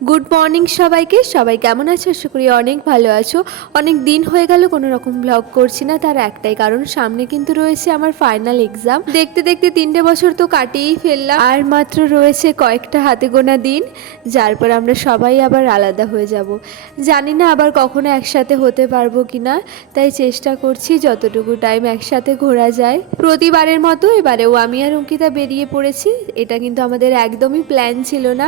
Good morning সবাইকে। সবাই কেমন আছো? আশা করি অনেক ভালো আছো। অনেক দিন হয়ে গেল কোনো রকম ব্লগ করছি না, তার একটাই কারণ, সামনে কিন্তু রয়েছে আমার ফাইনাল এক্সাম। দেখতে দেখতে 3টে বছর তো কাটিয়েই ফেললাম, আর মাত্র রয়েছে কয়েকটা হাতে গোনা দিন, যার পর আমরা সবাই আবার আলাদা হয়ে যাব। জানি না আবার কখনো একসাথে হতে পারবো কিনা, তাই চেষ্টা করছি যতটুকু টাইম একসাথে ঘোরা যায়। প্রতিবারের মতো এবারেও আমি আর অঙ্কিতা বেরিয়ে পড়েছি। এটা কিন্তু আমাদের একদমই প্ল্যান ছিল না,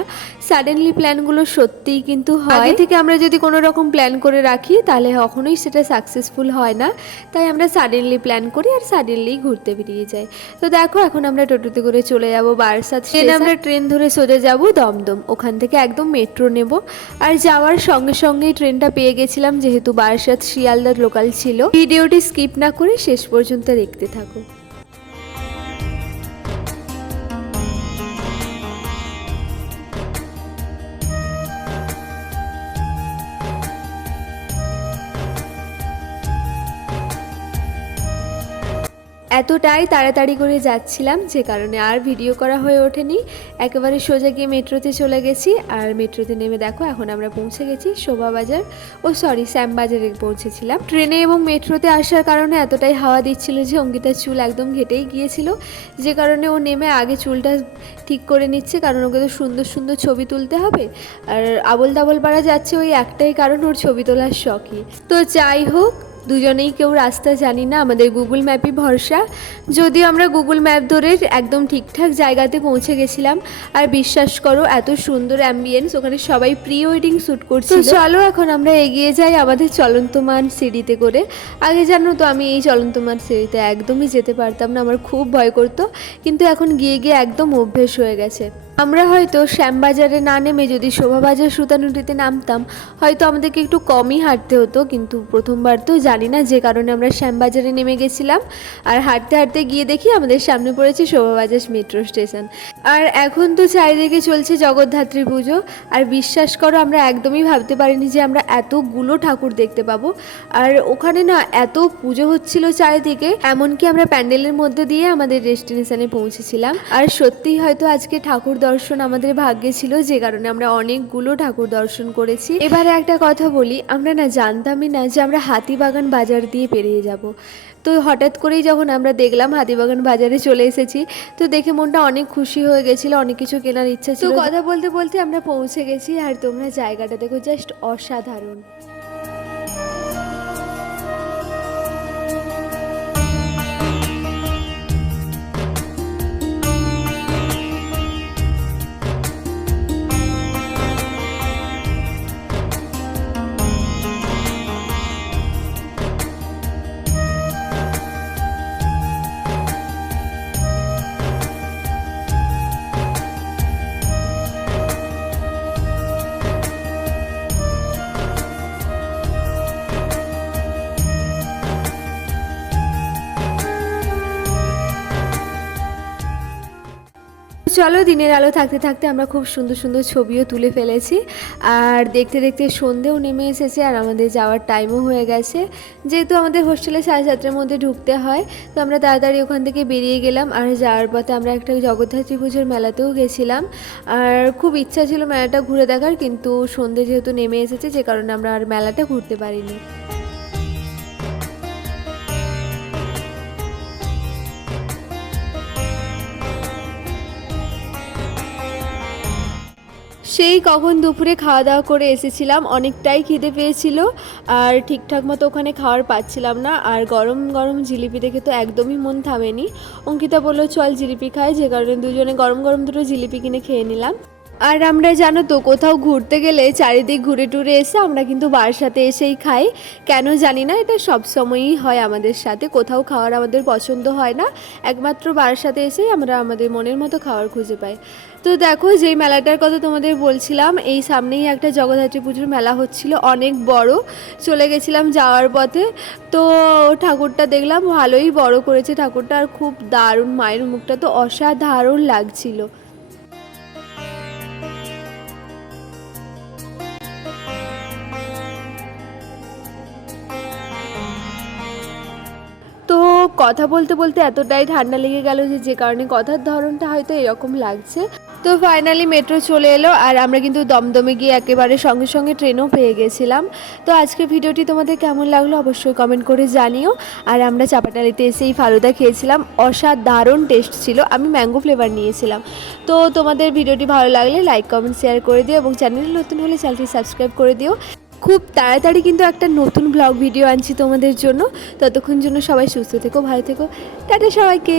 সাডেনলি প্ল্যানগুলো সত্যিই কিন্তু হয়। আগে থেকে আমরা যদি কোনো রকম প্ল্যান করে রাখি তাহলে কখনোই সেটা সাকসেসফুল হয় না, তাই আমরা সাডেনলি প্ল্যান করি আর সাডেনলি ঘুরতে বেরিয়ে যাই। তো দেখো এখন আমরা টোটোতে করে চলে যাব বারাসাত স্টেশন। আমরা ট্রেন ধরে সোজা যাব দমদম, ওখান থেকে একদম মেট্রো নেব। আর যাওয়ার সঙ্গে সঙ্গেই ট্রেনটা পেয়ে গেছিলাম, যেহেতু বারাসাত শিয়ালদার লোকাল ছিল। ভিডিওটি স্কিপ না করে শেষ পর্যন্ত দেখতে থাকো। এতটাই তাড়াতাড়ি করে যাচ্ছিলাম যে কারণে আর ভিডিও করা হয়ে ওঠেনি। একেবারে সোজা গিয়ে মেট্রোতে চলে গেছি, আর মেট্রোতে নেমে দেখো এখন আমরা পৌঁছে গেছি শোভাবাজার, শ্যামবাজারে পৌঁছেছিলাম। ট্রেনে এবং মেট্রোতে আসার কারণে এতটাই হাওয়া দিচ্ছিল যে অঙ্কিতার চুল একদম ঘেটেই গিয়েছিল, যে কারণে ও নেমে আগে চুলটা ঠিক করে নিচ্ছে, কারণ ওকে তো সুন্দর সুন্দর ছবি তুলতে হবে। আর আবোল তাবোল পাড়া যাচ্ছে ওই একটাই কারণ, ওর ছবি তোলার শখই। তো যাই হোক, দুজনেই কেউ রাস্তা জানি না, আমাদের গুগল ম্যাপই ভরসা। যদিও আমরা গুগল ম্যাপ ধরে একদম ঠিকঠাক জায়গাতে পৌঁছে গেছিলাম, আর বিশ্বাস করো এত সুন্দর অ্যাম্বিয়েন্স, ওখানে সবাই প্রি ওয়েডিং শ্যুট করছিল। চলো এখন আমরা এগিয়ে যাই আমাদের চলন্তমান সিঁড়িতে করে। আগে জানো তো আমি এই চলন্তমান সিঁড়িতে একদমই যেতে পারতাম না, আমার খুব ভয় করতো, কিন্তু এখন গিয়ে গিয়ে একদম অভ্যেস হয়ে গেছে। আমরা হয়তো শ্যামবাজারে না নেমে যদি শোভাবাজার সুতানুটিতে নামতাম, হয়তো আমাদেরকে একটু কমই হাঁটতে হতো, কিন্তু প্রথমবার তো জানি না যে কারণে আমরা শ্যামবাজারে নেমে গেছিলাম, আর হাঁটতে হাঁটতে গিয়ে দেখি আমাদের সামনে পড়েছে শোভাবাজার মেট্রো স্টেশন। আর এখন তো চারিদিকে চলছে জগদ্ধাত্রী পুজো, আর বিশ্বাস করো আমরা একদমই ভাবতে পারিনি যে আমরা এতগুলো ঠাকুর দেখতে পাবো। আর ওখানে না এত পুজো হচ্ছিল চারিদিকে, এমনকি আমরা প্যান্ডেলের মধ্যে দিয়ে আমাদের ডেস্টিনেশনে পৌঁছেছিলাম। আর সত্যিই হয়তো আজকে ঠাকুর দর্শন আমাদের ভাগ্যে ছিল, যে কারণে আমরা অনেকগুলো ঠাকুর দর্শন করেছি। এবারে একটা কথা বলি, আমরা না জানতামই না যে আমরা হাতিবাগান বাজার দিয়ে পেরিয়ে যাব। তো হঠাৎ করেই যখন আমরা দেখলাম হাতিবাগান বাজারে চলে এসেছি, তো দেখে মনটা অনেক খুশি হয়ে গেছিলো, অনেক কিছু কেনার ইচ্ছা ছিল। তো কথা বলতে বলতে আমরা পৌঁছে গেছি, আর তোমরা জায়গাটা দেখো, জাস্ট অসাধারণ। চলো, দিনের আলো থাকতে থাকতে আমরা খুব সুন্দর সুন্দর ছবিও তুলে ফেলেছি, আর দেখতে দেখতে সন্ধেও নেমে এসেছে, আর আমাদের যাওয়ার টাইমও হয়ে গেছে। যেহেতু আমাদের হোস্টেলে 7:30-র মধ্যে ঢুকতে হয়, তো আমরা তাড়াতাড়ি ওখান থেকে বেরিয়ে গেলাম। আর যাওয়ার পথে আমরা একটা জগদ্ধাত্রী পুজোর মেলাতেও গেছিলাম, আর খুব ইচ্ছা ছিল মেলাটা ঘুরে দেখার, কিন্তু সন্ধে যেহেতু নেমে এসেছে যে কারণে আমরা আর মেলাটা ঘুরতে পারিনি। সেই কখন দুপুরে খাওয়া দাওয়া করে এসেছিলাম, অনেকটাই খিদে পেয়েছিল, আর ঠিকঠাক মতো ওখানে খাওয়ার পাচ্ছিলাম না। আর গরম গরম জিলিপি দেখে তো একদমই মন থামেনি। অঙ্কিতা বললো চল জিলিপি খাই, যে কারণে দুজনে গরম গরম দুটো জিলিপি কিনে খেয়ে নিলাম। আর আমরা জানো তো কোথাও ঘুরতে গেলে চারিদিক ঘুরে টুরে এসে আমরা কিন্তু বারাসাতে এসেই খাই, কেন জানি না, এটা সবসময়ই হয় আমাদের সাথে। কোথাও খাওয়ার আমাদের পছন্দ হয় না, একমাত্র বারাসাতে এসেই আমরা আমাদের মনের মতো খাওয়ার খুঁজে পাই। তো দেখো, যেই মেলাটার কথা তোমাদের বলছিলাম, এই সামনেই একটা জগদ্ধাত্রী পুজোর মেলা হচ্ছিল, অনেক বড়। চলে গেছিলাম যাওয়ার পথে, তো ঠাকুরটা দেখলাম, ভালোই বড় করেছে ঠাকুরটা, আর খুব দারুণ, মায়ের মুখটা তো অসাধারণ লাগছিল। তো কথা বলতে বলতে এতটাই ঠান্ডা লেগে গেল যে কারণে কথার ধরনটা হয়তো এরকম লাগছে। তো ফাইনালি মেট্রো চলে এলো আর আমরা কিন্তু দমদমে গিয়ে একেবারে সঙ্গে সঙ্গে ট্রেনও পেয়ে গেছিলাম। তো আজকের ভিডিওটি তোমাদের কেমন লাগলো অবশ্যই কমেন্ট করে জানিও। আর আমরা চাপাটালিতে এসেই ফালুদা খেয়েছিলাম, অসাধারণ টেস্ট ছিল। আমি ম্যাঙ্গো ফ্লেভার নিয়েছিলাম। তো তোমাদের ভিডিওটি ভালো লাগলে লাইক কমেন্ট শেয়ার করে দিও এবং চ্যানেলে নতুন হলে চ্যানেলটি সাবস্ক্রাইব করে দিও। খুব তাড়াতাড়ি কিন্তু একটা নতুন ব্লগ ভিডিও আনছি তোমাদের জন্য। ততক্ষণ জন্য সবাই সুস্থ থেকো, ভালো থেকো। টাটা সবাইকে।